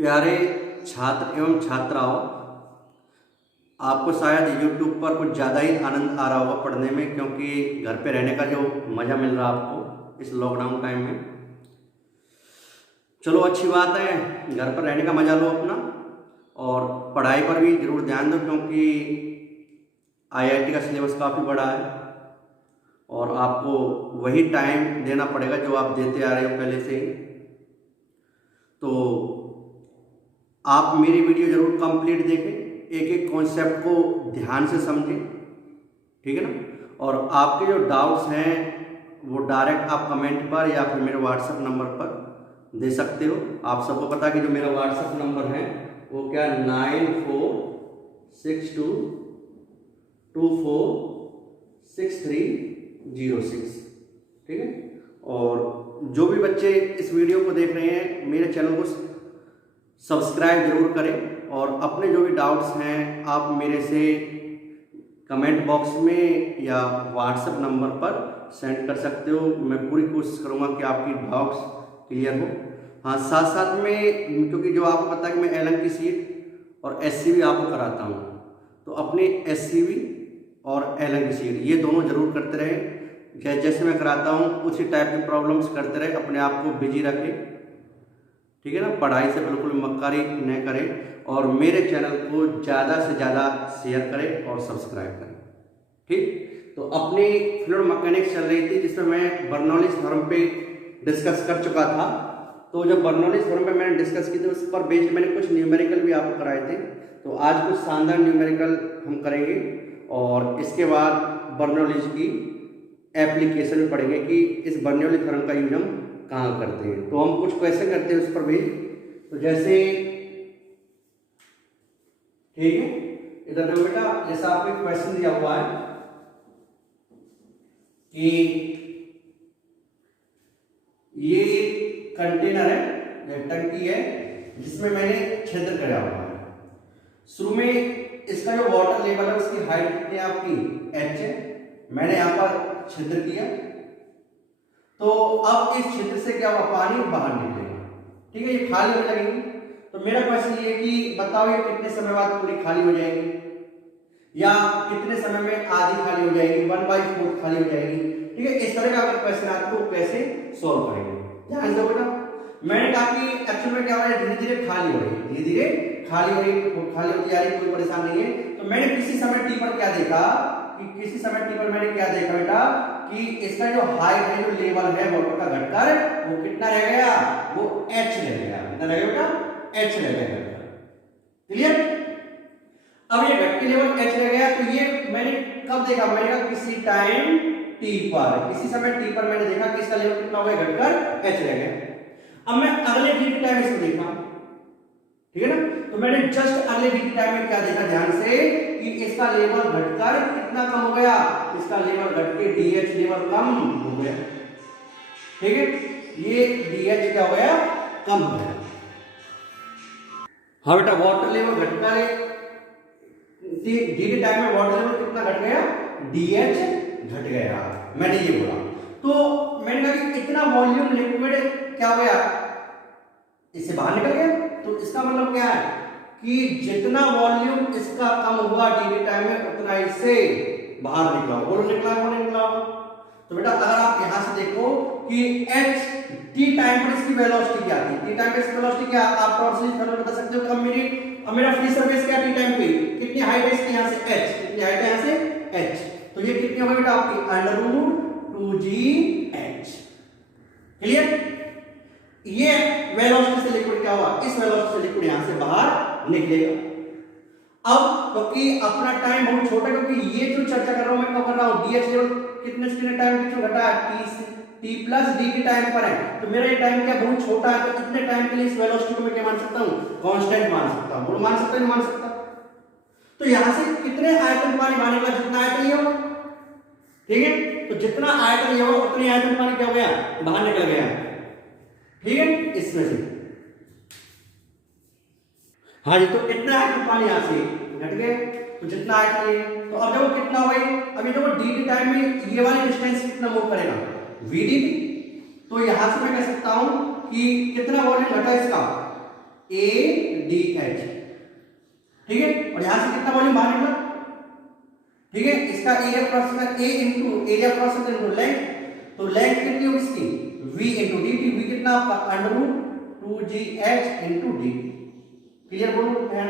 प्यारे छात्र एवं छात्राओं, आपको शायद यूट्यूब पर कुछ ज़्यादा ही आनंद आ रहा होगा पढ़ने में, क्योंकि घर पे रहने का जो मज़ा मिल रहा है आपको इस लॉकडाउन टाइम में। चलो अच्छी बात है, घर पर रहने का मज़ा लो अपना, और पढ़ाई पर भी ज़रूर ध्यान दो, क्योंकि आईआईटी का सिलेबस काफ़ी बड़ा है और आपको वही टाइम देना पड़ेगा जो आप देते आ रहे हो पहले से ही। तो आप मेरी वीडियो ज़रूर कंप्लीट देखें, एक एक कॉन्सेप्ट को ध्यान से समझें, ठीक है ना। और आपके जो डाउट्स हैं वो डायरेक्ट आप कमेंट पर या फिर मेरे व्हाट्सएप नंबर पर दे सकते हो। आप सबको पता है कि जो मेरा व्हाट्सएप नंबर है वो क्या 9462246306, ठीक है। और जो भी बच्चे इस वीडियो को देख रहे हैं मेरे चैनल को सब्सक्राइब जरूर करें, और अपने जो भी डाउट्स हैं आप मेरे से कमेंट बॉक्स में या व्हाट्सएप नंबर पर सेंड कर सकते हो। मैं पूरी कोशिश करूंगा कि आपकी डाउट्स क्लियर हो। हाँ, साथ साथ में क्योंकि जो आपको पता है कि मैं एलएम की सीट और एससीवी आपको कराता हूँ, तो अपने एससीवी और एलएम की सीट ये दोनों जरूर करते रहें। जैसे मैं कराता हूँ उसी टाइप की प्रॉब्लम्स करते रहे, अपने आप को बिजी रखें, ठीक है ना। पढ़ाई से बिल्कुल मक्कारी न करें और मेरे चैनल को ज़्यादा से ज़्यादा शेयर करें और सब्सक्राइब करें, ठीक। तो अपनी फ्लूइड मैकेनिक्स चल रही थी जिसमें मैं बर्नौलीज थ्योरम पे डिस्कस कर चुका था। तो जब बर्नौलीज थ्योरम पे मैंने डिस्कस की थी उस पर बेस्ड मैंने कुछ न्यूमेरिकल भी आपको कराए थे। तो आज कुछ शानदार न्यूमेरिकल हम करेंगे और इसके बाद बर्नौलीज की एप्लीकेशन भी पढ़ेंगे कि इस बर्नौलीज थ्योरम का यूज हम कहाँ करते हैं। तो हम कुछ क्वेश्चन करते हैं उस पर भी। तो जैसे ठीक है, इधर देखो बेटा, जैसा आपको क्वेश्चन दिया हुआ है कि ये कंटेनर है, टंकी है जिसमें मैंने छिद्र कराया हुआ है। शुरू में इसका जो वाटर लेवल है उसकी हाइट कितनी है आपकी h है। मैंने यहां पर छिद्र किया, तो अब इस छिद्र से क्या हुआ, पानी बाहर निकलेगा, ठीक है। ये खाली हो जाएगी। तो मेरा क्वेश्चन ये कि बताओ ये कितने समय बाद पूरी खाली हो जाएगी, या कितने समय में आधी खाली हो जाएगी, 1/4 खाली हो जाएगी, ठीक है। इस तरह का अगर क्वेश्चन आपको कैसे सॉल्व करेंगे, ध्यान से बेटा। मैंने कहा कि एक्चुअल में क्या हो रहा है, धीरे धीरे खाली हो रही है, धीरे धीरे खाली हो रही है, खाली होती जा रही है, कोई परेशानी नहीं है। तो मैंने किसी समय टी पर क्या देखा कि किसी समय टी पर मैंने क्या देखा बेटा कि इसका जो हाइट है, जो लेवल है वाटर का घटकर वो कितना रह गया, वो h रह गया। कितना रह गया बेटा, h रह गया। क्लियर। अब ये घट के लेवल h रह गया, तो ये मैंने कब देखा, मैंने कहा किसी टाइम t पर, किसी समय t पर मैंने देखा कि इसका लेवल कितना हो गया, घटकर h रह गया। अब मैं अगले t के टाइम इसको देखा, ठीक है ना। तो मैंने जस्ट अगले t के टाइम में क्या देखा, ध्यान से, कि इसका लेवल घटकर कितना कम हो गया, इसका लेवल घट के dh लेवल कम हो गया, ठीक है। ये dh क्या हो गया, कम हो गया। हाँ बेटा, वाटर लेवल घटकर डी के टाइम में वाटर लेवल कितना घट गया, dh घट गया, मैंने ये बोला। तो मैंने कहा कि इतना वॉल्यूम लिक्विड क्या हो गया, इससे बाहर निकल गया। तो इसका मतलब क्या है कि जितना वॉल्यूम इसका कम हुआ डी के टाइम में, उतना इससे बाहर निकला। बोलो निकला हो नहीं निकला हो। तो बेटा अगर आप यहां से देखो कि h टी टाइम पर इसकी वेलोसिटी क्या थी, टी टाइम पे इसकी वेलोसिटी क्या, आप टॉर्सली थ्योरम बता सकते हो। अब मेरा फ्री सरफेस क्या टी टाइम पे, कितनी हाइट है इसकी, यहां से h, कितनी हाइट है यहां से h। तो ये कितनी होगी बेटा आपकी √2gh। क्लियर। ये वेलोसिटी से लिक्विड क्या हुआ, इस वेलोसिटी से लिक्विड यहां से बाहर निकलेगा। अब क्योंकि अपना टाइम बहुत छोटा है, क्योंकि ये जो चर्चा कर रहा हूं मैं कब कर रहा हूं, डीएच लेवल कितने सेकंड टाइम में घटा है, टी प्लस डी के टाइम पर है। तो मेरा ये टाइम क्या बहुत छोटा है, तो इतने टाइम के लिए इस वेलोसिटी को मैं क्या मान सकता हूं, कांस्टेंट मान सकता हूं। मान सकता है, मान सकता। तो यहां से कितने आयतन पानी बाहर निकला, जितना आयतन ये होगा, ठीक है। तो जितना आयतन ये होगा उतने आयतन पानी क्या हो गया, बाहर निकल गया, ठीक है। इसमें से हाँ जी, तो इतना आयतन पानी यहां से घट गए, तो जितना आयतन ये, तो अब देखो कितना हो गई, अभी देखो डी के टाइम में ये वाली डिस्टेंस कितना मूव करेगा, वीडी। तो यहां से मैं कह सकता हूं कि कितना वॉल्यूम घटा इसका, ADH, ठीक है। और यहां से कितना वॉल्यूम बाहर निकला, ठीक है। इसका area cross section A into area cross section into length, तो लेंथ कितनी होगी इसकी V इनटू dt, V कितना आपका √2GH इनटू dt। क्लियर बोलो ध्यान।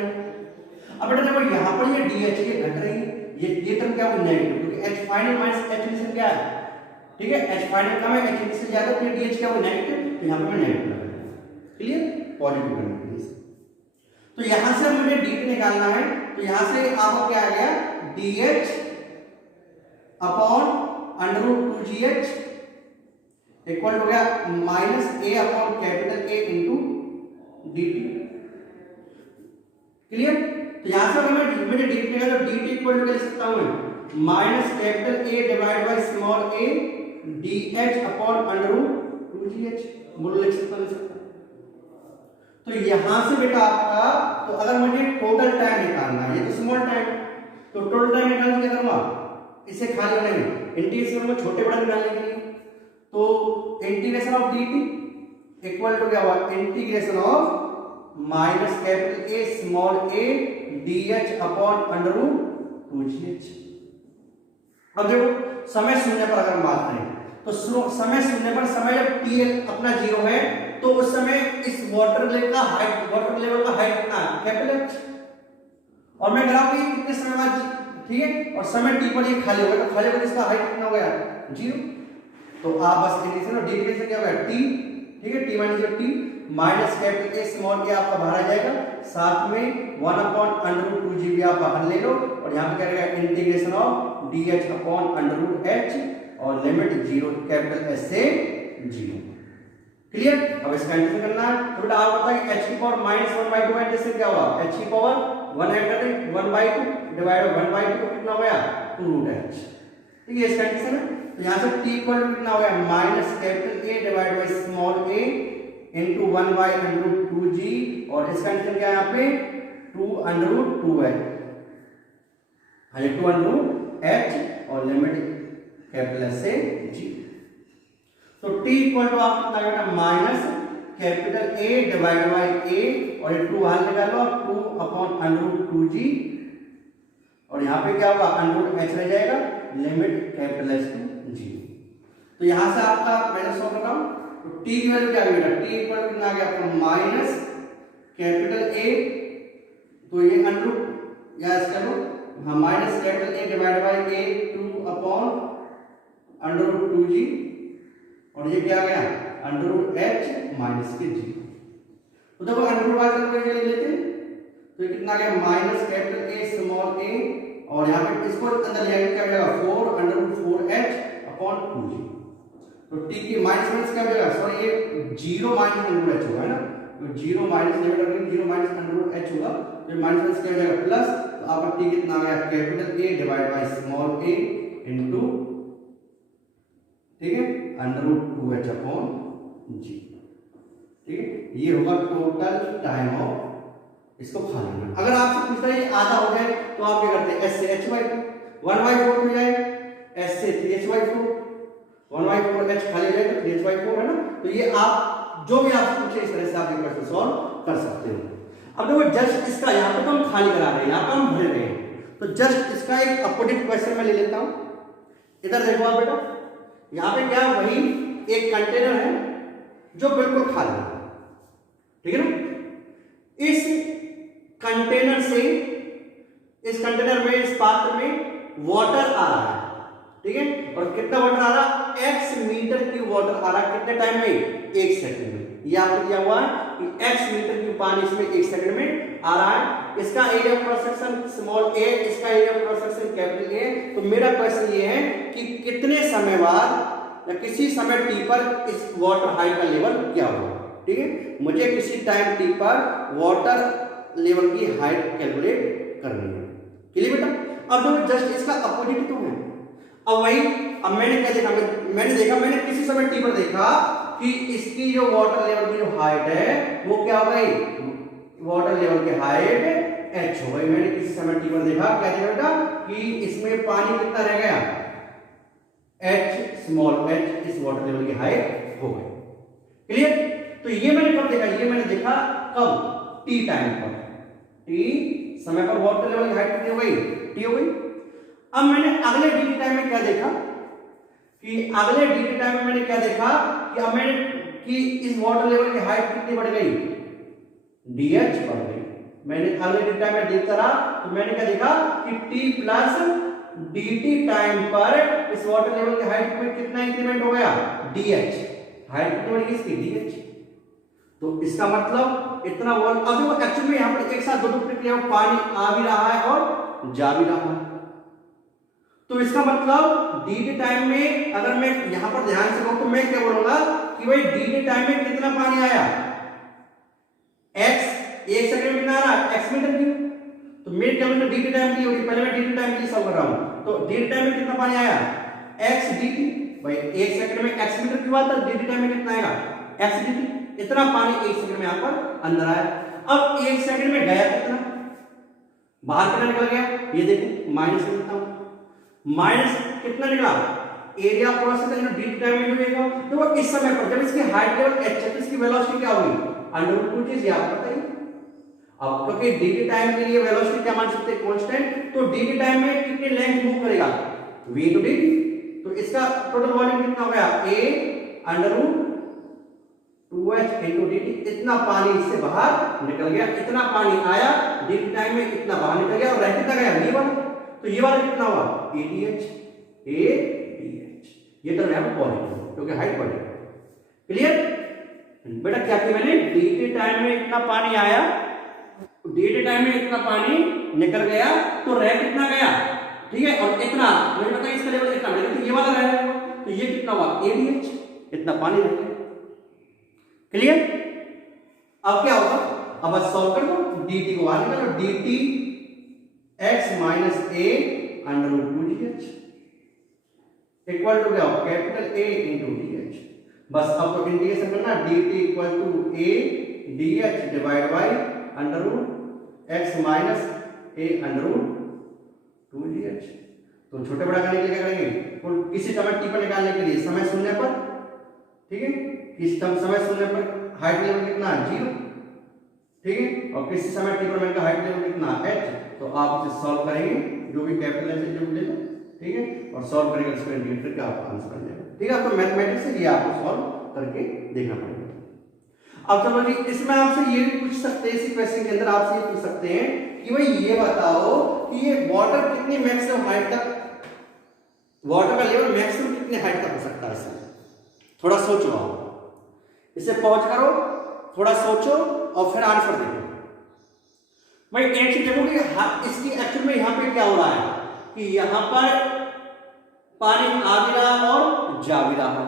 अब बेटा देखो यहां पर ये DH ये घट रही है, ये टर्म क्या होगी नेगेटिव, क्योंकि H final minus H initial क्या है, ठीक है। H फाइनल कम है, H इनिशियल ज्यादा, तो ये DH क्या होगा नेगेटिव, तो यहां पे मैं नेगेटिव लगा दूंगा। क्लियर, पॉजिटिव करने के लिए। तो यहां से मुझे dt निकालना है, तो यहां से आपको क्या आ गया DH अपॉन √2GH इक्वल हो गया minus A upon capital A into dt। Clear. तो यहां से अगर मैं मुझे dt निकाला तो dt इक्वल टू क्या लिख सकता हूं minus capital A divide by small a dH upon √2GH बोलो लिख सकता हूं। तो यहां से बेटा आपका, तो अगर मुझे टोटल टाइम निकालना है, ये तो स्मॉल टाइम, तो टोटल टाइम निकालने क्या करूंगा, इसे खाली होने इंटीग्रेशन में छोटे बड़ा निकालने के लिए, तो integration of dt equal to क्या हुआ integration of minus capital A small a dH upon √2GH। अब देखो समय शून्य पर अगर हम बात करें, तो समय शून्य पर, समय जब TL अपना 0 है, तो उस समय इस वाटर लेवल का हाइट कितना है कैपिटल H, और मैं ग्राफ ये कितने समय बाद, ठीक है, और समय t पर ये खाली होगा, तो खाली होगा इसका हाइट कितना हो गया 0। तो आप बस इंटीग्रेशन और डिफरेंशिएशन क्या होगा t, ठीक है, t minus t minus capital A small a आपका बाहर आ जाएगा, साथ में 1 अपॉन √2g भी आप बाहर ले लो, और यहां पे क्या रहेगा integration of dH upon √h और लिमिट 0 कैपिटल S से 0। क्लियर। अब इसका इंटीग्रेशन करना है, तो बेटा आप बताइए h की पावर -1/2 है, जैसे क्या होगा h की पावर 1 ऐड कर दें 1/2 डिवाइड बाय 1/2 कितना हो गया 2√h, ठीक है। इसका इंटीग्रेशन है, तो यहां से t इक्वल टू कितना हो गया minus capital A divide by small a into 1/√2g, और इसका इंटीग्रेशन क्या है यहां पे 2√2 है, हाँ ये 2√h और लिमिट कैपिटल S से 0। तो t इक्वल टू आप कितना बेटा minus capital A divide by a, और ये 2 बाहर निकालो 2 अपॉन √2g, और यहां पे क्या होगा √h रह जाएगा, लिमिट कैपिटल S टू 0। तो यहां से आपका मैंने सॉल्व कर रहा हूं, तो t की वैल्यू क्या आ गई, t इक्वल टू कितना आ गया आपका माइनस कैपिटल A, तो ये √ या इसका लो हाँ minus capital A divide by a 2 upon √2g, और ये क्या आ गया √h माइनस के 0। तो देखो √y ले लेते हैं, तो ये कितना आ गया minus capital A small a, और यहाँ पे इसको अंदर ले आएंगे क्या हो जाएगा 4 √4h अपॉन 2g। तो t की माइनस क्या हो जाएगा, सॉरी ये 0 माइनस √h होगा, है ना, तो 0 माइनस 0 माइनस √h होगा, तो माइनस क्या हो जाएगा प्लस, तो आपका t कितना आ गया capital A divide by small a into, ठीक है, √2h अपॉन g, ठीक है। ये होगा टोटल टाइम ऑफ इसको खाली में। अगर आपसे पूछता है ये आधा हो जाए, तो आप क्या करते हैं s से h बाई 1/4 हो जाए, s से 3h/4 1/4h खाली हो जाए तो 3h/4 है ना। तो ये आप जो भी आपसे पूछे इस तरह से आप ये क्वेश्चन सॉल्व कर सकते हो। अब देखो जस्ट इसका यहाँ पे तो हम खाली करा रहे हैं, यहाँ पे हम भर रहे हैं, तो जस्ट इसका एक अपोजिट क्वेश्चन मैं ले लेता हूं। इधर देखो आप बेटा, यहाँ पे क्या वही एक कंटेनर है जो बिल्कुल खाली है, ठीक है ना। इस कंटेनर से, इस कंटेनर में, इस पात्र में वाटर आ रहा है, ठीक है, और कितना वाटर आ रहा है x मीटर क्यूब वाटर आ रहा है, कितने टाइम में 1 सेकंड में। ये आपको दिया हुआ है कि x मीटर क्यूब पानी इसमें 1 सेकंड में आ रहा है। इसका area of cross section small a, इसका area of cross section capital A। तो मेरा क्वेश्चन ये है कि कितने समय बाद या किसी समय t पर इस वाटर हाइट का लेवल क्या होगा, ठीक है। मुझे किसी टाइम t पर वाटर लेवल की हाइट कैलकुलेट करनी है। क्लियर बेटा। अब देखो जस्ट इसका अपोजिट तो है, अब वही, अब मैंने क्या देखा, मैंने किसी समय t पर देखा कि इसकी जो वाटर लेवल की जो हाइट है वो क्या हो गई, वाटर लेवल की हाइट h हो गई। मैंने किसी समय t पर देखा, क्या देखा बेटा कि इसमें पानी कितना रह गया h स्मॉल h, इस वाटर लेवल की हाइट हो गई। क्लियर। तो ये मैंने कब देखा, ये मैंने देखा कब, टी टाइम पर, टी समय पर वाटर लेवल की हाइट कितनी हो गई, टी हो गई। अब मैंने अगले डी टाइम में क्या देखा कि अगले डी टाइम में मैंने क्या देखा कि अब मैंने कि इस वाटर लेवल की हाइट कितनी बढ़ गई, डीएच बढ़ गई। मैंने अगले डी टाइम में देखता रहा तो मैंने क्या देखा कि टी प्लस dt टाइम पर इस वाटर लेवल की हाइट में कितना इंक्रीमेंट हो गया, dh, हाइट कितनी बढ़ी इसकी, dh। तो इसका मतलब इतना वॉल, अब देखो एक्चुअली में यहां पर एक साथ दो प्रक्रिया में पानी आ भी रहा है और जा भी रहा है। तो इसका मतलब dt टाइम में अगर मैं यहां पर ध्यान से कहूं तो मैं क्या बोलूंगा कि भाई dt टाइम में कितना पानी आया, x, एक सेकंड में कितना आ रहा है, x मीटर क्यूब। तो मेरे कैलकुलेशन dt टाइम की होगी, पहले मैं dt टाइम के लिए सॉल्व कर रहा हूं। तो dt टाइम में कितना पानी आया, x dt, भाई एक सेकंड में x मीटर क्यूब आता है, dt टाइम में कितना आएगा, x dt। इतना पानी एक सेकंड में यहां पर अंदर आया। अब एक सेकंड में गया कितना, बाहर कितना निकल गया, ये देखो माइनस कितना, माइनस कितना निकला, area cross section dt time में मिलेगा। तो इस समय पर जब इसकी हाइट लेवल h है तो इसकी वेलोसिटी क्या होगी, √2g, ये आपको पता ही। अब क्योंकि dt टाइम के लिए वेलोसिटी क्या मान सकते हैं, कांस्टेंट, तो dt टाइम में कितनी लेंथ मूव करेगा, v to dt। तो इसका टोटल वॉल्यूम कितना हो गया, a √2h into dt। इतना पानी इससे बाहर निकल गया, इतना पानी आया dt टाइम में, इतना बाहर निकल गया और रह कितना गया, ये वाला। तो ये वाला कितना हुआ, adh, ये टर्म यहां पर पॉजिटिव क्योंकि हाइट बढ़ गई। क्लियर बेटा, क्या किया मैंने, dt टाइम में इतना पानी आया, dt टाइम में इतना पानी निकल गया तो रह कितना गया, ठीक है, और इतना मुझे पता है इसका लेवल इतना बढ़ेगा तो ये वाला रहेगा, तो ये कितना हुआ, adh, इतना पानी रह गया। क्लियर। अब क्या होगा, अब बस सॉल्व कर दो, dt को बाहर निकालो, dt x minus a √2gh equal to क्या हो, कैपिटल A इंटू dh। बस अब तो इंटीग्रेशन करना, dt equal to a dh divide by √x minus a √2gh। तो छोटे बड़ा करने के लिए क्या करेंगे, तो किसी समय t पर निकालने के लिए समय शून्य पर, ठीक है, किसी समय शून्य पर हाइट लेवल कितना, 0, ठीक है, और किसी समय t पर का हाइट लेवल कितना, h। तो आप इसे सॉल्व करेंगे, जो भी कैपिटल h जो भी लेना, ठीक है, और सॉल्व करेंगे उसको इंटीग्रेट करके आपका आंसर आ जाएगा। ठीक है, तो मैथमेटिक्स से ये आपको सॉल्व करके देखना पड़ेगा। अब चलो जी, इसमें आपसे ये भी पूछ सकते हैं, इसी क्वेश्चन के अंदर आपसे ये पूछ सकते हैं कि भाई ये बताओ कि ये वाटर कितनी मैक्सिमम हाइट तक, वाटर का लेवल मैक्सिमम कितनी हाइट तक हो सकता है, इसमें थोड़ा सोचो, आप इसे पॉज करो, थोड़ा सोचो और फिर आंसर देखो। भाई एक चीज देखो कि इसकी एक्चुअल में यहां पे क्या हो रहा है कि यहां पर पानी आ भी रहा और जा भी रहा है।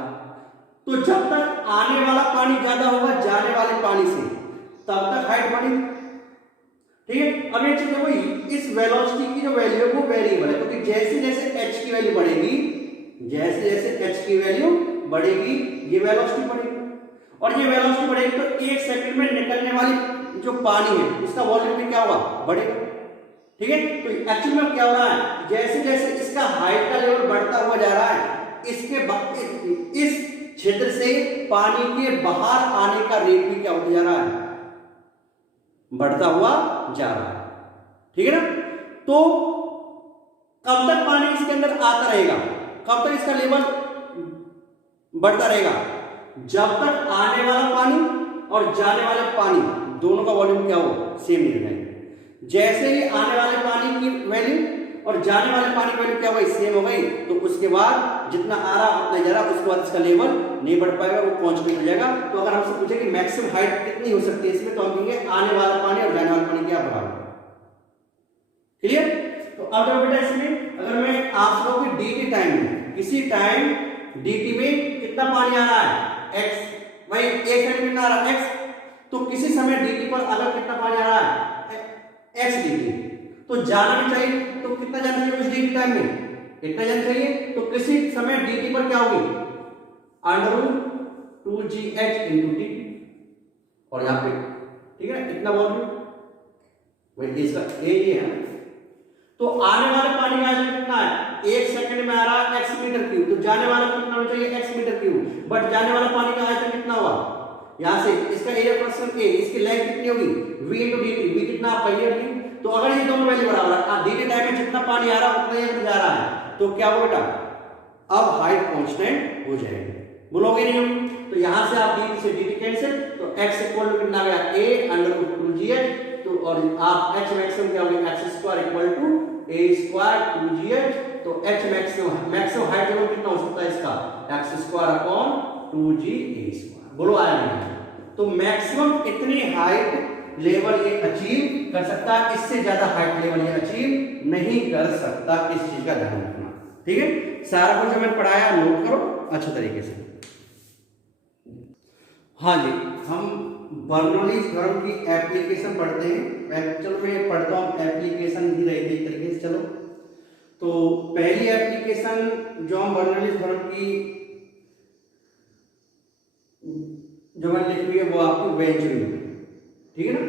तो जब तक आने वाला पानी ज्यादा होगा जाने वाले पानी से, तब तक हाइट बढ़ेगी। ठीक है, अब ये चीज देखो, इस वेलोसिटी की जो वैल्यू है वो वेरिएबल है, क्योंकि जैसे जैसे h की वैल्यू बढ़ेगी, जैसे जैसे h की वैल्यू बढ़ेगी ये वेलोसिटी बढ़ेगी, और ये वेलोसिटी बढ़ेगी तो एक सेकंड में निकलने वाली जो पानी है उसका वॉल्यूम भी क्या होगा, बढ़ेगा। ठीक है, तो एक्चुअली में क्या हो रहा है, जैसे जैसे इसका हाइट का लेवल बढ़ता हुआ जा रहा है, इसके इस क्षेत्र से पानी के बाहर आने का रेट भी क्या होता जा रहा है, बढ़ता हुआ जा रहा है। ठीक है ना, तो कब तक पानी इसके अंदर आता रहेगा, कब तक इसका लेवल बढ़ता रहेगा, जब तक आने वाला पानी और जाने वाले पानी दोनों का वॉल्यूम क्या हो, सेम नहीं रहेगा। जैसे ही आने वाले पानी की वैल्यू और जाने वाले पानी की वैल्यू क्या हो गई, सेम हो गई, तो उसके बाद जितना आ रहा उतना जा रहा, उसके बाद इसका लेवल नहीं बढ़ पाएगा, वो कांस्टेंट हो जाएगा। तो अगर हमसे पूछे कि मैक्सिमम हाइट कितनी हो सकती है इसमें, तो हम कहेंगे आने वाला पानी और जाने वाला पानी क्या बराबर। क्लियर। तो अब जब बेटा इसमें अगर मैं आप लोगों की dt टाइम में, किसी टाइम dt में कितना पानी आ रहा है, x, भाई एक सेकंड में कितना आ रहा है x, तो किसी समय dt पर अगर कितना पानी आ रहा है x dt, तो जाना भी चाहिए, तो कितना जाना चाहिए उस dt टाइम में, इतना जाना चाहिए। तो किसी समय dt पर क्या होगी, √2gh into dt, और यहाँ पे ठीक है इतना वॉल्यूम, वही इसका ये है। तो आने वाले पानी का आयतन कितना है, एक सेकंड में आ रहा है x मीटर क्यूब, तो जाने वाला कितना होना चाहिए x मीटर क्यूब, बट जाने वाला पानी का आयतन कितना हुआ, यहाँ से इसका एरिया क्रॉस ए, इसकी लेंथ कितनी होगी v × dt, v कितना पहिए डी। तो अगर ये दोनों वैल्यू बराबर है, dt टाइम में जितना पानी आ रहा है उतना ये जा रहा है, तो क्या होगा बेटा, अब हाइट कांस्टेंट हो जाएगी। बोलोगे नहीं हम? तो यहां से आप dt से dt कैंसिल, तो x इक्वल टू कितना आ गया a√2gh, तो और आप h मैक्सिमम क्या होगी x² equal to a² 2gh, तो h मैक्सिमम हाइट लेवल कितना हो सकता है इसका x² 2gh²। बोलो आया नहीं? तो मैक्सिमम इतनी हाइट लेवल ये अचीव कर सकता है, इससे ज्यादा हाइट लेवल ये अचीव नहीं कर सकता। इस चीज का ध्यान रखना, ठीक है। सारा कुछ मैंने पढ़ाया, नोट करो अच्छे तरीके से। हाँ जी, हम बर्नौलीज थ्योरम की एप्लीकेशन पढ़ते हैं। चलो मैं पढ़ता हूँ, एप्लीकेशन ही रहेगी एक तरीके से। चलो तो पहली एप्लीकेशन जो हम बर्नौलीज थ्योरम की जो मैंने लिखी हुई है वो आपको वेंचुरीमीटर, ठीक है ना।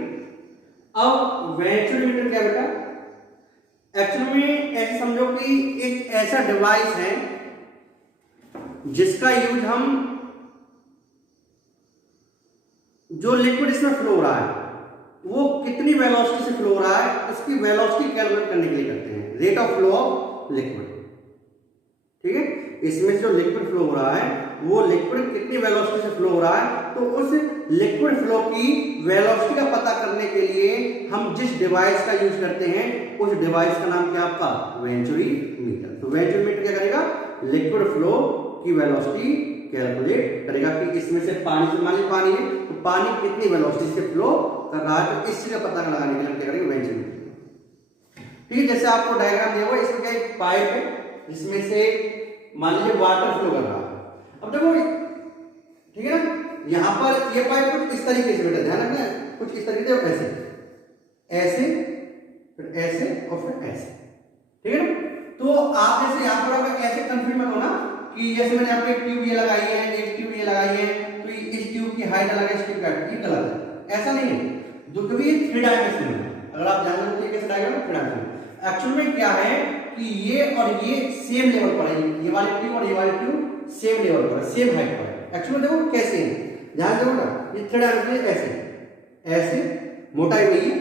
अब वेंचुरीमीटर क्या बेटा, एक्चुअली में ऐसे समझो कि एक ऐसा डिवाइस है जिसका यूज हम, जो लिक्विड इसमें फ्लो हो रहा है वो कितनी वेलोसिटी से फ्लो हो रहा है उसकी वेलोसिटी कैलकुलेट करने के लिए करते हैं, rate of flow of liquid, ठीक है। इसमें जो लिक्विड फ्लो हो रहा है वो लिक्विड कितनी वेलोसिटी से फ्लो हो रहा है, तो उस लिक्विड फ्लो की वेलोसिटी का पता करने के लिए हम जिस डिवाइस का यूज करते हैं उस डिवाइस का नाम क्या आपका वेंचुरीमीटर। तो वेंचुरीमीटर क्या करेगा, लिक्विड फ्लो की वेलोसिटी कैलकुलेट करेगा कि इसमें से पानी से, मान लीजिए पानी है तो पानी कितनी वेलोसिटी से फ्लो कर रहा है, तो इस चीज का पता लगाने के लिए हम क्या करेंगे वेंचुरीमीटर, ठीक है। जैसे आपको डायग्राम दिया हुआ है, इसमें क्या एक पाइप है जिसमें से मान लीजिए वाटर फ्लो कर रहा है। अब देखो ठीक है ना, यहां पर ये पाइप कुछ इस तरीके से, बेटा ध्यान रखना, कुछ इस तरीके से, ऐसे ऐसे फिर ऐसे और फिर ऐसे, ठीक है ना। तो आप जैसे यहां पर अगर ऐसे कंफ्यूज मत होना कि जैसे मैंने आपको एक ट्यूब ये लगाई है, एक ट्यूब ये लगाई है, तो इस ट्यूब की हाइट अलग है, इस ट्यूब की हाइट, ये गलत है, ऐसा नहीं है। जो कभी ये 3 डायमेंशनल है, अगर आप जान सकते हैं कैसे डायग्राम 3 डायमेंशनल। एक्चुअल में क्या है कि ये और ये सेम लेवल पर है, ये वाली ट्यूब और ये वाली ट्यूब सेम लेवल पर है, सेम हाइट पर है। एक्चुअली देखो कैसे है, ध्यान दो ना, ये 3 डायमेंशनल ऐसे ऐसे, मोटाई वही है,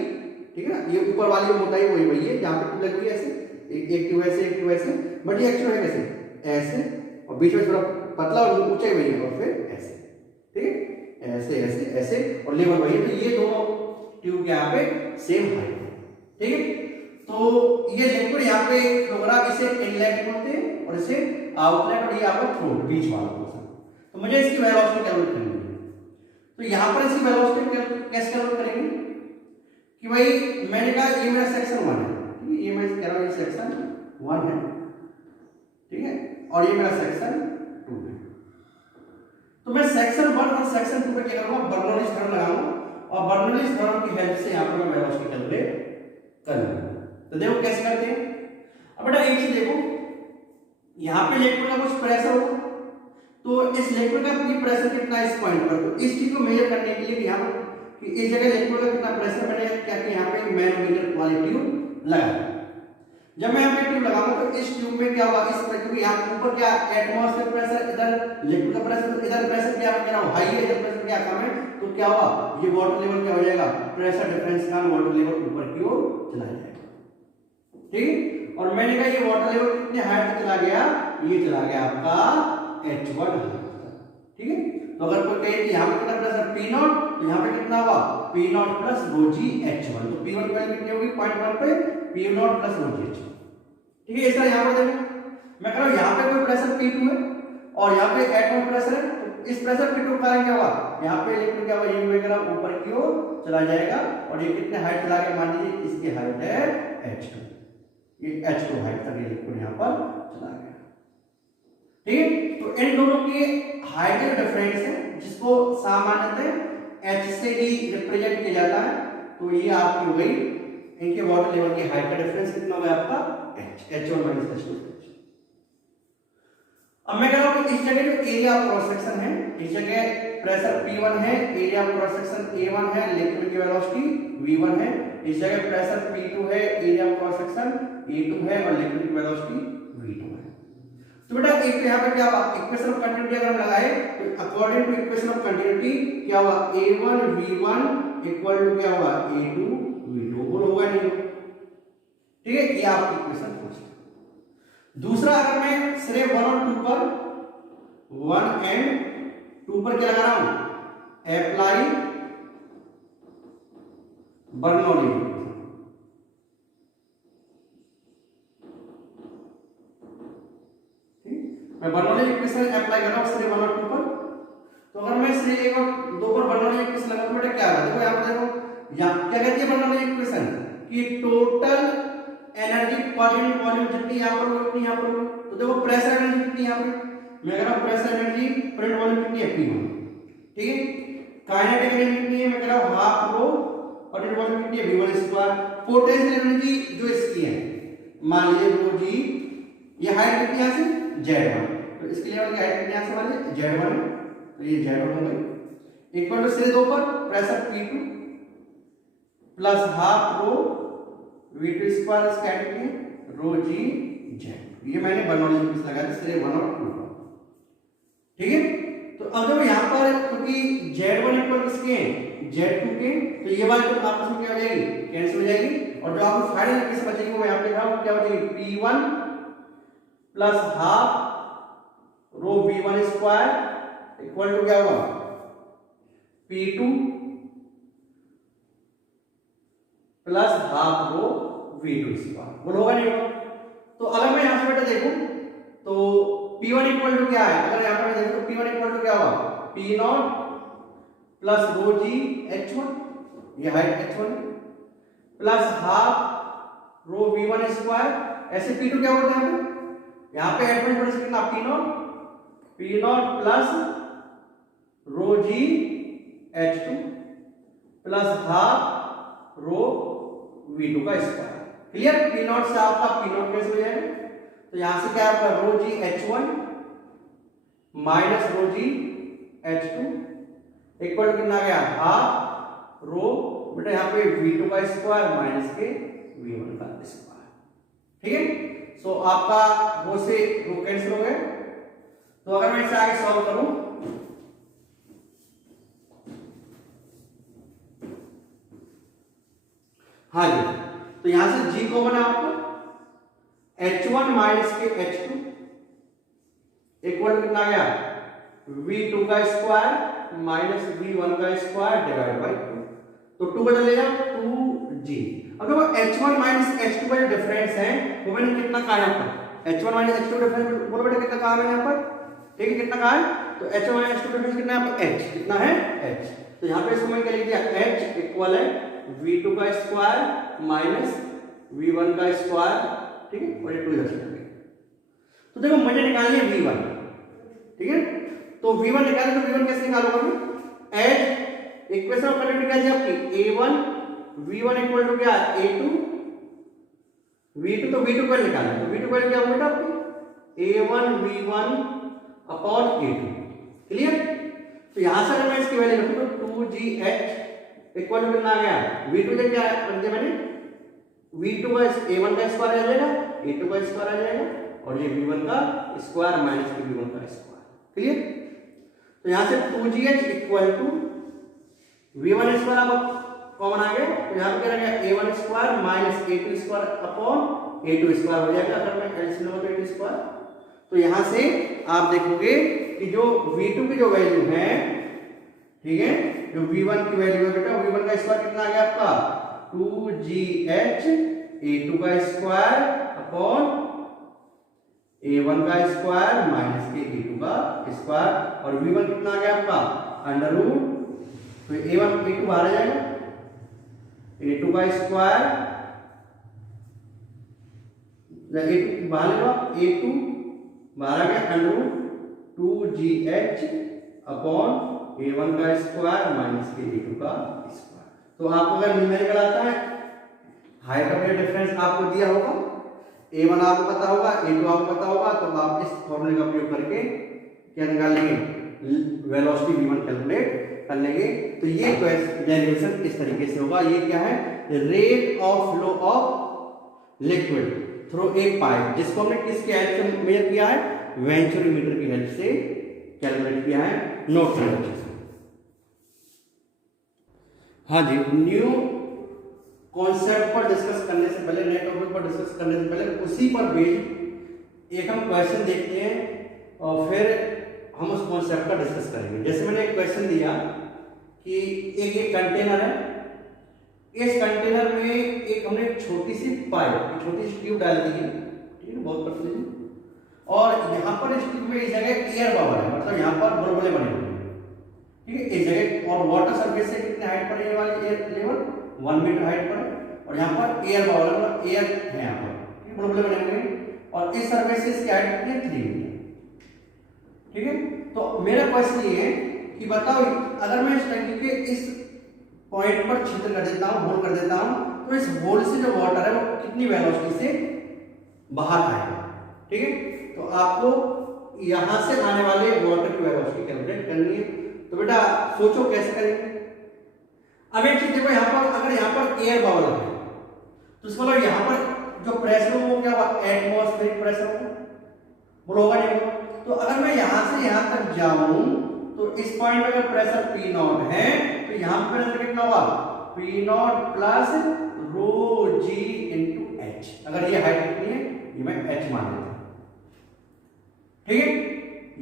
ठीक है ना, ये ऊपर वाली मोटाई वही है, जहां पे ट्यूब लगी हुई है ऐसे, एक ट्यूब ऐसे, एक ट्यूब ऐसे, बट ये एक्चुअली है कैसे, ऐसे, और बीच में थोड़ा पतला और ऊंचाई वही है, और फिर ऐसे, ठीक है, ऐसे ऐसे ऐसे, और लेवल वही है। तो ये दोनों ट्यूब के यहाँ पे सेम हाइट है, ठीक है। तो ये लिक्विड यहाँ पे फ्लो हो रहा है, इसे इनलेट बोलते हैं और इसे आउटलेट, और ये आपका थ्रोट, बीच वाला पोर्शन। तो मुझे इसकी वेलोसिटी कैलकुलेट करनी है, तो यहाँ पर इसकी वेलोसिटी कैसे कैलकुलेट करेंगे कि भाई मैंने कहा ये मेरा सेक्शन 1 है, ठीक है, ये मैं कह रहा हूँ ये सेक्शन 1 है, ठीक है, और ये मेरा सेक्शन 2 है। तो मैं सेक्शन 1 और सेक्शन 2 पे क्या करूंगा, बर्नौलीज थ्योरम लगाऊंगा, और बर्नौलीज थ्योरम की हेल्प से यहाँ पर मैं वेलोसिटी कैलकुलेट करूंगा। तो देखो कैसे करते हैं। अब बेटा एक चीज देखो, यहाँ पे लिक्विड का कुछ प्रेशर हो, तो इस लिक्विड का ये प्रेशर कितना है इस पॉइंट पर, तो इस चीज को मेजर करने के लिए यहाँ पर कि इस जगह लिक्विड का कितना प्रेशर, मैंने क्या किया, यहाँ पे मैनोमीटर वाली ट्यूब लगाया। जब मैं यहाँ पे ट्यूब लगाऊंगा तो इस ट्यूब में क्या होगा, इस क्योंकि यहाँ ऊपर क्या एटमॉस्फेयर प्रेशर, इधर लिक्विड का प्रेशर, इधर प्रेशर क्या कह रहा हूँ हाई है, इधर प्रेशर क्या कम है, तो क्या होगा ये वाटर लेवल क्या हो जाएगा, प्रेशर डिफरेंस का वाटर लेवल ऊपर की ओर चला जाएगा, ठीक। और मैंने कहा ये वाटर लेवल कितने हाइट तक चला गया, ये चला गया आपका h1 हाइट तक, ठीक है। तो अगर कोई कहे कि यहाँ पे कितना प्रेशर P0, तो यहाँ पे कितना होगा P0 प्लस ρg h1, तो P1 की वैल्यू कितनी होगी 0.1 पे P0 प्लस ρg h1, ठीक है। इस तरह यहाँ पर देखो मैं कह रहा हूँ यहाँ पे कोई प्रेशर P2 है और यहाँ पे एटमॉस्फेयर प्रेशर है, तो इस प्रेशर P2 का कारण क्या होगा, यहाँ पे लिक्विड क्या होगा, ये वगैरह ऊपर की ओर चला जाएगा, और ये कितने हाइट चला गया, मान लीजिए इसकी हाइट है h2, ये h2 हाइट तक ये लिक्विड यहाँ पर चला गया, ठीक है। तो इन दोनों की हाइट का डिफरेंस है जिसको सामान्यतः h से ही रिप्रेजेंट किया जाता है, तो ये आपकी हो गई इनके वाटर लेवल की हाइट का डिफरेंस कितना हो गया आपका h1 माइनस h2। अब मैं कह रहा हूं कि इस जगह जो एरिया ऑफ क्रॉस सेक्शन है, इस जगह प्रेशर P1 है, area of cross section A1 है, लिक्विड की वेलोसिटी V1 है, इस जगह प्रेशर P2 है, area of cross section A2 है और लिक्विड की वेलोसिटी V2 है। तो बेटा एक यहाँ पे क्या हुआ, इक्वेशन ऑफ कंटिन्यूटी अगर हम लगाए तो according to equation of continuity क्या हुआ, a1 v1 इक्वल टू क्या हुआ, a2 v2 होगा नहीं, ठीक है, ये आपकी इक्वेशन फर्स्ट। दूसरा अगर मैं सिर्फ 1 और 2 पर 1 एंड 2 पर क्या लगा रहा हूं, अप्लाई बर्नौली, मैं बर्नौली इक्वेशन अप्लाई कर रहा हूं सिर्फ 1 और 2 पर। तो अगर मैं सिर्फ 1 और 2 पर बर्नौली इक्वेशन लगा तो बेटा क्या होगा, देखो यहां पर देखो, यहां क्या कहती है बर्नौली इक्वेशन कि total energy per unit volume जितनी यहां पर होगी उतनी यहां पर होगी। तो देखो प्रेशर एनर्जी कितनी यहां पर, मैं कह रहा हूं pressure energy per unit volume कितनी है, P1, ठीक है। काइनेटिक एनर्जी कितनी है, मैं कह रहा हूं हाफ रो और यूनिट वॉल्यूम कितनी है, V1 स्क्वायर। पोटेंशियल एनर्जी जो इसकी है मान लीजिए रो जी, ये हाइट कितनी यहां से Z1, तो इसके लेवल की हाइट कितनी यहां से मान लीजिए Z1 है, तो ये Z1 हो गई इक्वल टू सिरे 2 पर प्रेशर P2 प्लस हाफ रो V2 स्क्वायर इसका कितनी रो जी Z। ये मैंने बर्नौली इक्वेशन लगा दी सिरे 1 और 2 पर, ठीक है। तो अगर यहां पर क्योंकि Z1 इक्वल किसके हैं, Z2 के, तो ये वाली तो आपस में क्या हो जाएगी, कैंसिल हो जाएगी, और जो आपको फाइनल इक्वेशन बचेगी वो यहां पे लिखा हूं क्या हो जाएगी, P1 plus half rho V1 square equal to क्या होगा, P2 प्लस हाफ रो V2 स्क्वायर, बोलो होगा नहीं होगा। तो अगर मैं यहां से बेटा देखूं तो P1 इक्वल टू क्या है, अगर यहां पर मैं देखूं तो P1 इक्वल टू क्या होगा, P0 plus rho g H1, ये height H1 plus half rho V1 square, ऐसे P2 क्या होता है यहां पे H1 प्लस कितना P0 plus rho g H2 plus half रो V2 का स्क्वायर, क्लियर। P0 से आपका P0 कैसे हो जाएगा, तो यहां से क्या आपका rho g H1 minus rho g H2 equal to कितना आ गया, हाफ रो बेटा यहाँ पे V2 का स्क्वायर माइनस के V1 का स्क्वायर, ठीक है। सो आपका रो से रो कैंसिल हो गए। तो अगर मैं इसे आगे सॉल्व करूं, हाँ जी, तो यहां से G कॉमन है आपको, H1 माइनस के H2 इक्वल कितना गया, V2 का स्क्वायर माइनस V1 का स्क्वायर डिवाइड बाय 2, तो 2 बदल ले जाओ 2G। अब देखो H1 माइनस H2 का जो डिफरेंस है वो मैंने कितना कहा यहां पर, H1 माइनस H2 डिफरेंस बोलो बेटा कितना कहा मैंने यहां पर, ठीक है, कितना कहा है, तो H1 माइनस H2 डिफरेंस कितना है यहां पर, H कितना है H, तो यहां पे इसको मैं क्या लिख दिया, H इक्वल है V2 का स्क्वायर माइनस V1 का स्क्वायर, ठीक है, और ये 2 इधर चला गया। तो देखो मुझे निकालनी है V1, ठीक है, तो V1 निकाले तो V1 कैसे निकालूंगा मैं, एज इक्वेशन ऑफ कंटिन्यूटी क्या है आपकी, A1 V1 इक्वल टू क्या, A2 V2, तो V2 को निकालना है, तो V2 को क्या होगा आपकी A1 V1 upon A2, clear. तो यहां से अगर मैं इसकी वैल्यू रखूं तो 2GH इक्वल टू कितना आ गया, V2 जब क्या कर दिया मैंने, V2 का A1 का स्क्वायर आ जाएगा, A2 का स्क्वायर आ जाएगा, और ये V1 का स्क्वायर माइनस के V1 का स्क्वायर, क्लियर। तो यहां से 2GH equal to V1 square अब कॉमन आ गया, तो यहां पे क्या रहेगा A1 square minus A2 square upon A2 square हो जाएगा, अगर मैं एलसीएम लूंगा तो A2 स्क्वायर। तो यहां से आप देखोगे कि जो V2 की जो वैल्यू है, ठीक है, जो V1 की वैल्यू है बेटा, V1 का स्क्वायर कितना आ गया आपका 2GH A2 का स्क्वायर अपॉन A1 का स्क्वायर माइनस के A2 का स्क्वायर, और V1 कितना आ गया आपका अंडर रूट, तो A1 A2 बाहर आ जाएगा, A2 का स्क्वायर A2 बाहर ले लो, A2 बाहर आ गया under root 2GH upon A1 का स्क्वायर माइनस के A2 का स्क्वायर। तो आपको अगर न्यूमेरिकल आता है, हाइट ऑफ द डिफरेंस आपको दिया होगा, A1 आपको पता होगा, A2 आपको पता होगा, तो आप इस फॉर्मूले का उपयोग करके क्या निकाल लेंगे, वेलोसिटी V1 कैलकुलेट कर लेंगे। तो ये डेरिवेशन इस तरीके से होगा, ये क्या है, rate of flow of liquid through a pipe, जिसको हमने किसके हेल्प से मेजर किया है, वेंचुरीमीटर की हेल्प से कैलकुलेट किया है। नोट कर लीजिए। हाँ जी, न्यू कॉन्सेप्ट पर डिस्कस करने से पहले, नए टॉपिक पर डिस्कस करने से पहले उसी पर बेस्ड एक हम क्वेश्चन देखते हैं और फिर हम उस कॉन्सेप्ट का डिस्कस करेंगे। जैसे मैंने एक क्वेश्चन दिया कि एक कंटेनर है, इस कंटेनर में एक हमने छोटी सी पाइप, छोटी सी ट्यूब डाल दी है, ठीक है, बहुत पतली, और यहाँ पर इस ट्यूब में इस जगह एयर बबल है, मतलब यहाँ पर बुलबुले बने हुए हैं, ठीक है, इस जगह, और वाटर सरफेस से कितने हाइट पर है वाली एयर लेवल 1 मीटर हाइट पर है, और यहाँ पर एयर बबल मतलब एयर है यहाँ पर, बुलबुले बने हुए हैं, और इस सरफेस से इसकी हाइट कितनी है 3 मीटर, ठीक है। तो मेरा क्वेश्चन ये है कि बताओ अगर मैं इस टंकी के इस पॉइंट पर छिद्र कर देता हूं, होल कर देता हूं, तो इस होल से जो वाटर है वो कितनी वेलोसिटी से बाहर आएगा, ठीक है। तो आपको यहां से आने वाले वाटर की वेलोसिटी कैलकुलेट करनी है। तो बेटा सोचो कैसे करेंगे। अब एक चीज देखो, यहां पर अगर यहां पर एयर बबल है तो इसका मतलब यहां पर जो प्रेशर हो वो क्या होगा, एटमॉस्फेरिक प्रेशर होगा, बोलो होगा नहीं होगा। तो अगर मैं यहां से यहां तक जाऊं तो इस पॉइंट पे अगर प्रेशर P नॉट है तो यहां पर प्रेशर कितना होगा, P naught plus rho g into H. अगर ये हाइट कितनी है, ये मैं h मान लेता हूं, ठीक है।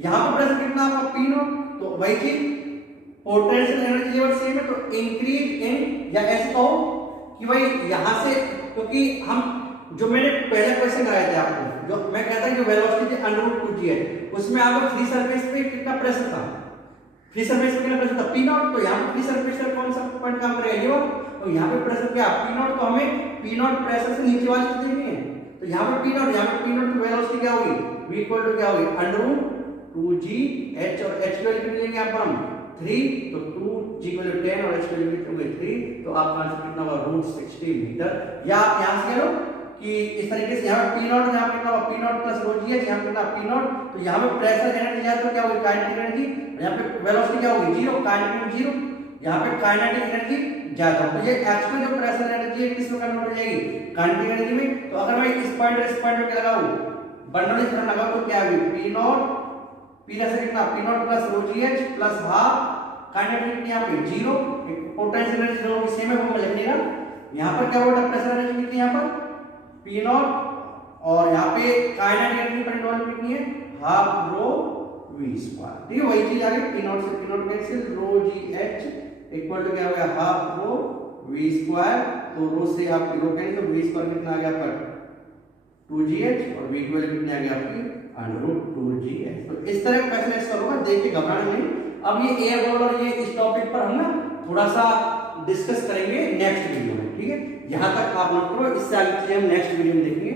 यहां पर प्रेशर कितना आपका P नॉट, तो वही चीज पोटेंशियल एनर्जी लेवल सेम है, तो इंक्रीज इन, या ऐसे कहो कि भाई यहां से, क्योंकि हम जो मैंने पहले क्वेश्चन कराए थे आपको, जो मैं कहता हूं कि वेलोसिटी थी √2g है, उसमें आपको फ्री सरफेस पे कितना प्रेशर था, फ्री सरफेस पे कितना प्रेशर था P नॉट। तो यहाँ पे फ्री सरफेस पर कौन सा पॉइंट काम करेगा, ये वाला। तो यहाँ पे प्रेशर क्या P नॉट, तो हमें P नॉट प्रेशर से नीचे वाली चीज देखनी है। तो यहाँ पे P नॉट, यहाँ पे P नॉट की वेलोसिटी क्या होगी, v इक्वल टू क्या होगी, √2g h, और h की वैल्यू कितनी लेंगे यहाँ पर हम 3, तो 2g की वैल्यू 10 और h की वैल्यू कितनी होगी 3, तो आपका आंसर कितना होगा √60 मीटर। या आप यहाँ से कह लो कि इस तरीके से यहाँ पे P नॉट, यहाँ पे कितना होगा P naught plus rho g H, यहाँ पे कितना P नॉट, तो यहाँ पे प्रेशर एनर्जी या तो क्या होगी काइनेटिक एनर्जी, यहाँ पे वेलोसिटी क्या होगी 0, काइनेटिक 0, यहाँ पे काइनेटिक एनर्जी ज्यादा। तो ये एक्चुअल जो प्रेशर एनर्जी है किस में कन्वर्ट हो जाएगी, काइनेटिक एनर्जी में। तो अगर मैं इस पॉइंट और इस पॉइंट पे क्या लगाऊं, बर्नौली थ्योरम लगाऊं, तो क्या होगी P नॉट, P से कितना P naught plus rho g H plus half kinetic energy यहाँ पे 0, पोटेंशियल एनर्जी दोनों की सेम है, वो मैं लिख लेगा। यहाँ पर क्या होगा, प्रेशर एनर्जी कितनी है यहाँ पर P नॉट, और यहाँ पे काइनेटिक एनर्जी पर इन्वॉल्व कितनी है, हाफ रो v स्क्वायर, ठीक है। वही चीज आ गई, P नॉट से P naught cancel, rho g H equal to क्या हो गया, हाफ रो v स्क्वायर, तो रो से आप रो करेंगे तो v स्क्वायर कितना आ गया आपका 2gh, और v की वैल्यू कितनी आ गई आपकी √2gh। तो इस तरह का क्वेश्चन ऐसा होगा, देख के घबराना नहीं। अब ये एयर बबल और ये इस टॉपिक पर हम ना थोड़ा सा डिस्कस करेंगे नेक्स्ट वीडियो में, ठीक है। यहां तक आप नोट करो, इससे आगे चीजें हम नेक्स्ट वीडियो में देखेंगे।